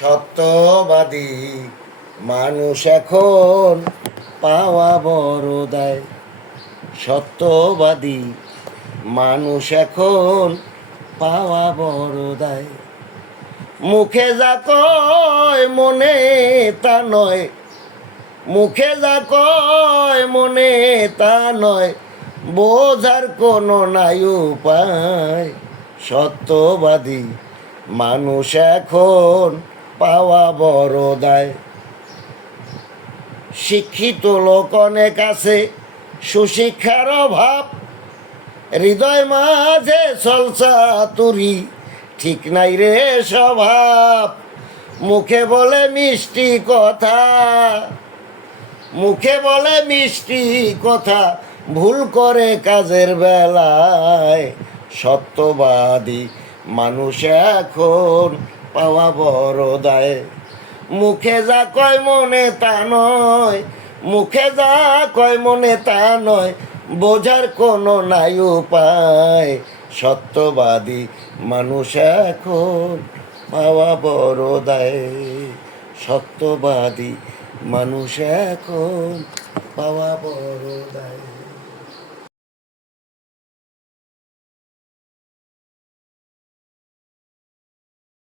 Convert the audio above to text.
সত্যবাদী মানুষ এখন পাওয়া বড় দায়। সত্যবাদী মানুষ এখন পাওয়া বড় দায়। মুখে যা কয় মনে তা নয়, মুখে যা কয় মনে তা নয়, বোঝার কোনো নাই উপায়। সত্যবাদী মানুষ এখন পাওয়া বড় দায়। শিক্ষিত লোক অনেক আছে, সুশিক্ষার অভাব, হৃদয় মাঝে চলছা তুরি, ঠিক নাই রে স্বভাব। মুখে বলে মিষ্টি কথা, মুখে বলে মিষ্টি কথা, ভুল করে কাজের বেলায়। সত্যবাদী মানুষ এখন পাওয়া বড় দায়। মুখে যা কয় মনে তা নয়, মুখে যা কয় মনে তা নয়, বোঝার কোনো নাই উপায়। সত্যবাদী মানুষ এখন পাওয়া বড় দায়। সত্যবাদী মানুষ এখন পাওয়া বড় দায়।